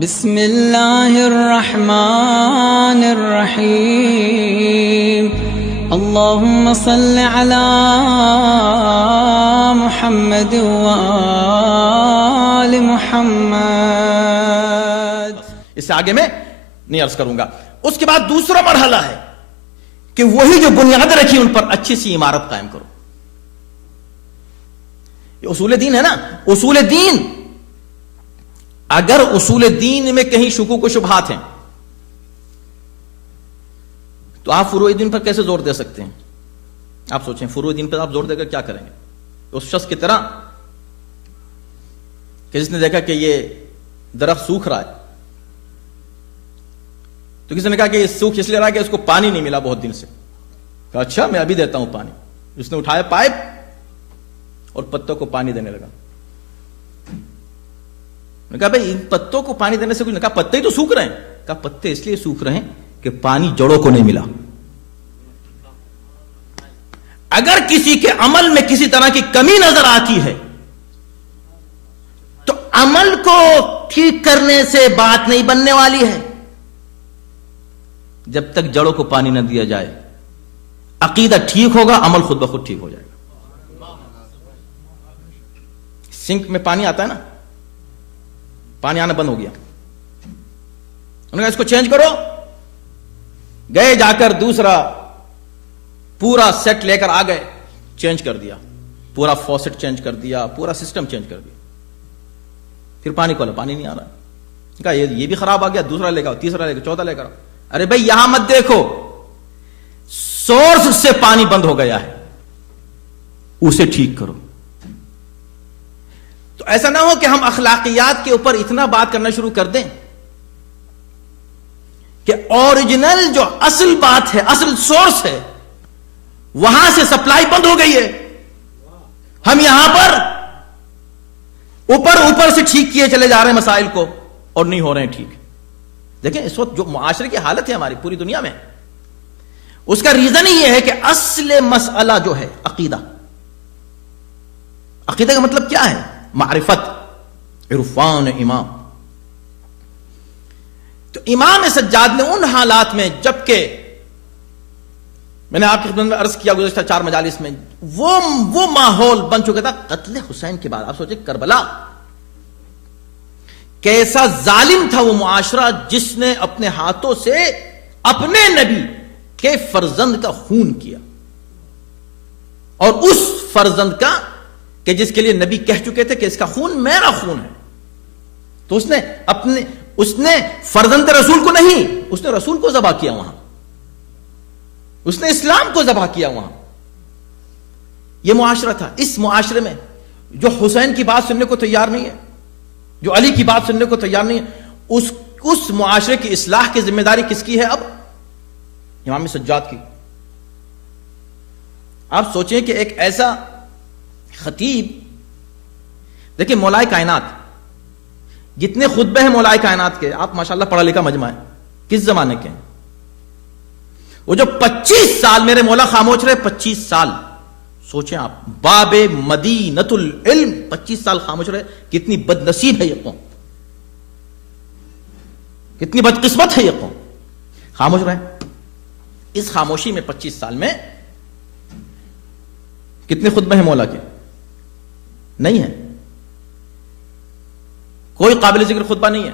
بسم اللہ الرحمن الرحیم اللہم صل علی محمد وآل محمد. اس سے آگے میں نہیں عرض کروں گا. اس کے بعد دوسرا مرحلہ ہے کہ وہی جو بنیاد رکھی ان پر اچھی سی عمارت قائم کرو. یہ اصول دین ہے نا. اصول دین، اگر اصول دین میں کہیں شکوک و شبہات ہیں تو آپ فروع دین پر کیسے زور دے سکتے ہیں؟ آپ سوچیں، فروع دین پر آپ زور دے کر کیا کریں گے؟ اس شخص کی طرح کہ جس نے دیکھا کہ یہ درخت سوکھ رہا ہے تو کسی نے کہا کہ یہ سوکھ اس لیے رہا کہ اس کو پانی نہیں ملا بہت دن سے. کہا اچھا میں ابھی دیتا ہوں پانی. اس نے اٹھایا پائپ اور پتوں کو پانی دینے لگا. نے کہا بھائی ان پتوں کو پانی دینے سے کچھ نہیں. کہا پتے ہی تو سوکھ رہے ہیں. کہا پتے اس لیے سوکھ رہے ہیں کہ پانی جڑوں کو نہیں ملا. اگر کسی کے عمل میں کسی طرح کی کمی نظر آتی ہے تو عمل کو ٹھیک کرنے سے بات نہیں بننے والی ہے جب تک جڑوں کو پانی نہ دیا جائے. عقیدہ ٹھیک ہوگا، عمل خود بخود ٹھیک ہو جائے گا. سنک میں پانی آتا ہے نا، پانی آنا بند ہو گیا. انہوں نے کہا اس کو چینج کرو. گئے جا کر دوسرا پورا سیٹ لے کر آ گئے، چینج کر دیا. پورا فوسٹ چینج کر دیا، پورا سسٹم چینج کر دیا. پھر پانی کھولا، پانی نہیں آ رہا. کہا یہ بھی خراب آ گیا. دوسرا لے کر آؤ، تیسرا لے کر، چوتھا لے کر آؤ. ارے بھائی یہاں مت دیکھو، سورس سے پانی بند ہو گیا ہے، اسے ٹھیک کرو. تو ایسا نہ ہو کہ ہم اخلاقیات کے اوپر اتنا بات کرنا شروع کر دیں کہ اوریجنل جو اصل بات ہے، اصل سورس ہے، وہاں سے سپلائی بند ہو گئی ہے. ہم یہاں پر اوپر سے ٹھیک کیے چلے جا رہے ہیں مسائل کو اور نہیں ہو رہے ہیں ٹھیک. دیکھیں اس وقت جو معاشرے کی حالت ہے ہماری پوری دنیا میں، اس کا ریزن ہی یہ ہے کہ اصل مسئلہ جو ہے عقیدہ. عقیدہ کا مطلب کیا ہے؟ معرفت، عرفان امام. تو امام سجاد نے ان حالات میں، جبکہ میں نے آپ کی خدمت میں عرض کیا گزشتہ 4 مجالس میں، وہ ماحول بن چکا تھا قتل حسین کے بعد. آپ سوچیں کربلا کیسا ظالم تھا وہ معاشرہ جس نے اپنے ہاتھوں سے اپنے نبی کے فرزند کا خون کیا، اور اس فرزند کا کہ جس کے لیے نبی کہہ چکے تھے کہ اس کا خون میرا خون ہے. تو اس نے فرزند رسول کو نہیں، اس نے رسول کو ذبح کیا وہاں. اس نے اسلام کو ذبح کیا وہاں. یہ معاشرہ تھا. اس معاشرے میں جو حسین کی بات سننے کو تیار نہیں ہے، جو علی کی بات سننے کو تیار نہیں ہے، اس معاشرے کی اصلاح کی ذمہ داری کس کی ہے؟ اب امام سجاد کی. آپ سوچیں کہ ایک ایسا خطیب، دیکھیں مولائے کائنات، جتنے خطبے ہیں مولائے کائنات کے، آپ ماشاءاللہ پڑھا لکھا مجمع ہے، کس زمانے کے ہیں؟ وہ جو 25 سال میرے مولا خاموش رہے، 25 سال سوچیں آپ، باب مدینۃ العلم 25 سال خاموش رہے. کتنی بد نصیب ہے یہ قوم، کتنی بدقسمت ہے یہ قوم. خاموش رہے. اس خاموشی میں 25 سال میں کتنے خطبے ہیں مولا کے؟ نہیں ہے. کوئی قابل ذکر خطبہ نہیں ہے.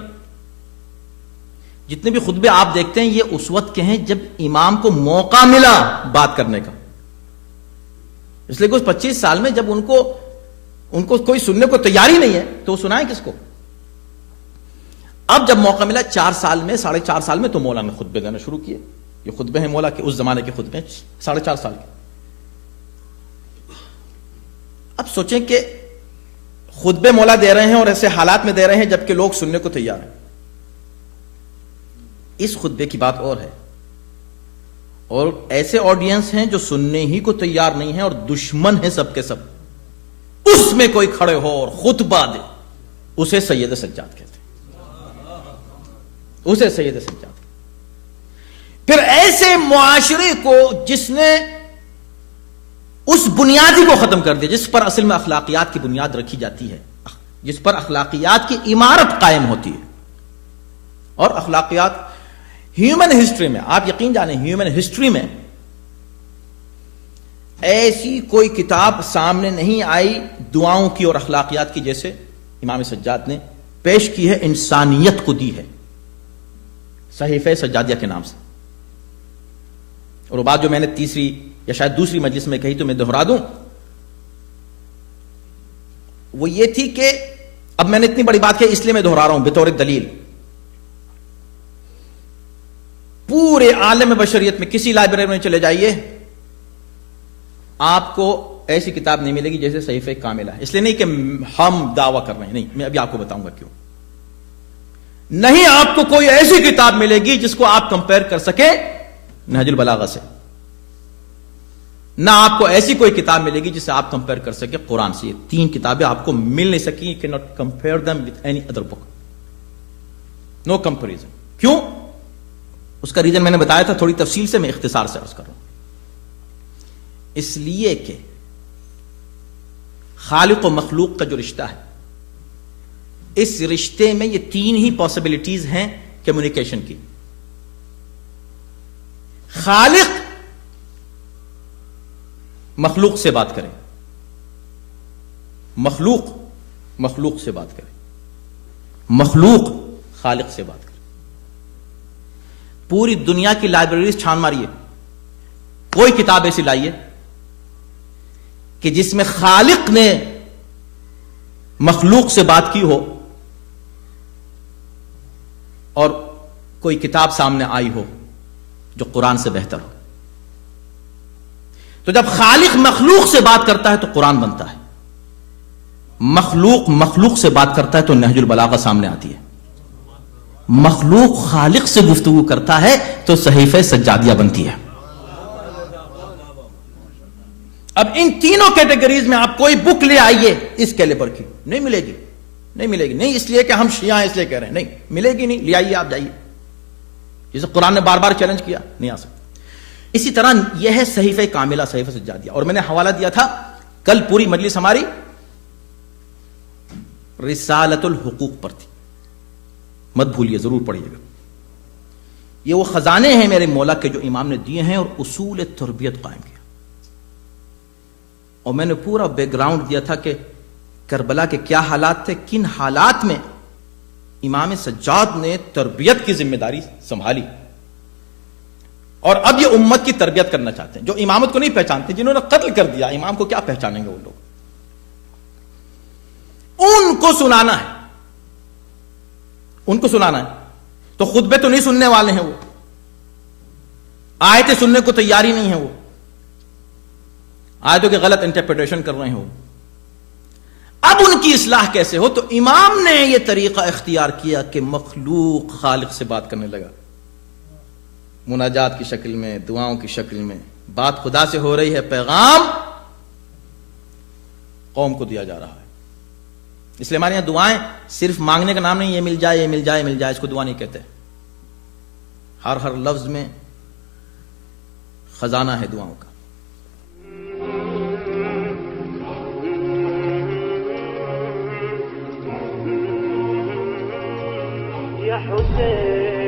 جتنے بھی خطبے آپ دیکھتے ہیں یہ اس وقت کے ہیں جب امام کو موقع ملا بات کرنے کا. اس لیے کچھ 25 سال میں جب ان کو کوئی سننے کو تیاری نہیں ہے تو وہ سنائیں کس کو؟ اب جب موقع ملا 4 سال میں، 4.5 سال میں، تو مولا نے خطبے دینا شروع کیے. یہ خطبے ہیں مولا کے، اس زمانے کے خطبے 4.5 سال کے. اب سوچیں کہ خطبے مولا دے رہے ہیں اور ایسے حالات میں دے رہے ہیں جبکہ لوگ سننے کو تیار ہیں. اس خطبے کی بات اور ہے، اور ایسے آڈینس ہیں جو سننے ہی کو تیار نہیں ہیں اور دشمن ہیں سب کے سب. اس میں کوئی کھڑے ہو اور خطبہ دے، اسے سید سجاد کہتے ہیں. اسے سید سجاد. پھر ایسے معاشرے کو جس نے اس بنیادی کو ختم کر دیا جس پر اصل میں اخلاقیات کی بنیاد رکھی جاتی ہے، جس پر اخلاقیات کی عمارت قائم ہوتی ہے، اور اخلاقیات ہیومن ہسٹری میں، آپ یقین جانیں ہیومن ہسٹری میں ایسی کوئی کتاب سامنے نہیں آئی دعاؤں کی اور اخلاقیات کی جیسے امام سجاد نے پیش کی ہے، انسانیت کو دی ہے صحیفہ سجادیہ کے نام سے. اور وہ بات جو میں نے تیسری یا شاید دوسری مجلس میں کہی تو میں دہرا دوں، وہ یہ تھی کہ اب میں نے اتنی بڑی بات کہی اس لیے میں دہرا رہا ہوں بطور دلیل. پورے عالم بشریت میں کسی لائبریری میں چلے جائیے، آپ کو ایسی کتاب نہیں ملے گی جیسے صحیفہ کاملہ ہے. اس لیے نہیں کہ ہم دعویٰ کر رہے ہیں، نہیں، میں ابھی آپ کو بتاؤں گا کیوں. نہیں آپ کو کوئی ایسی کتاب ملے گی جس کو آپ کمپیئر کر سکیں نہج البلاغہ سے، نہ آپ کو ایسی کوئی کتاب ملے گی جسے آپ کمپیئر کر سکیں قرآن سے. یہ تین کتابیں آپ کو مل نہیں سکی. You cannot compare them with any other book. No comparison. کیوں؟ اس کا ریزن میں نے بتایا تھا تھوڑی تفصیل سے، میں اختصار سے عرض کر رہا ہوں. اس لیے کہ خالق و مخلوق کا جو رشتہ ہے، اس رشتے میں یہ تین ہی پاسبلٹیز ہیں کمیونیکیشن کی. خالق مخلوق سے بات کرے، مخلوق سے بات کرے، مخلوق خالق سے بات کرے. پوری دنیا کی لائبریریز چھان ماریے، کوئی کتاب ایسی لائیے کہ جس میں خالق نے مخلوق سے بات کی ہو اور کوئی کتاب سامنے آئی ہو جو قرآن سے بہتر ہو. تو جب خالق مخلوق سے بات کرتا ہے تو قرآن بنتا ہے، مخلوق سے بات کرتا ہے تو نہج البلاغہ سامنے آتی ہے، مخلوق خالق سے گفتگو کرتا ہے تو صحیفہ سجادیہ بنتی ہے. اب ان تینوں کیٹیگریز میں آپ کوئی بک لے آئیے اس کیلیبر کی، نہیں ملے گی. نہیں اس لیے کہ ہم شیعہ ہیں اس لیے کہہ رہے ہیں، نہیں ملے گی. نہیں لے آئیے، آپ جائیے. جسے قرآن نے بار بار چیلنج کیا، نہیں آ سکتا. اسی طرح یہ ہے صحیفہ کاملہ، صحیفہ سجادیہ. اور میں نے حوالہ دیا تھا کل پوری مجلس ہماری رسالۃ الحقوق پر تھی، مت بھولیے، ضرور پڑھیے گا. یہ وہ خزانے ہیں میرے مولا کے جو امام نے دیے ہیں اور اصول تربیت قائم کیا. اور میں نے پورا بیک گراؤنڈ دیا تھا کہ کربلا کے کیا حالات تھے، کن حالات میں امام سجاد نے تربیت کی ذمہ داری سنبھالی. اور اب یہ امت کی تربیت کرنا چاہتے ہیں جو امامت کو نہیں پہچانتے، جنہوں نے قتل کر دیا امام کو کیا پہچانیں گے وہ لوگ. ان کو سنانا ہے، ان کو سنانا ہے. تو خطبے تو نہیں سننے والے ہیں، وہ آیتیں سننے کو تیاری نہیں ہے، وہ آیتوں کے غلط انٹرپریٹیشن کر رہے ہیں. وہ اب ان کی اصلاح کیسے ہو؟ تو امام نے یہ طریقہ اختیار کیا کہ مخلوق خالق سے بات کرنے لگا، مناجات کی شکل میں، دعاؤں کی شکل میں. بات خدا سے ہو رہی ہے، پیغام قوم کو دیا جا رہا ہے. اس لیے ہمارے یہاں دعائیں صرف مانگنے کا نام نہیں، یہ مل جائے، یہ مل جائے، مل جائے، اس کو دعا نہیں کہتے. ہر لفظ میں خزانہ ہے دعاؤں کا. یا حسین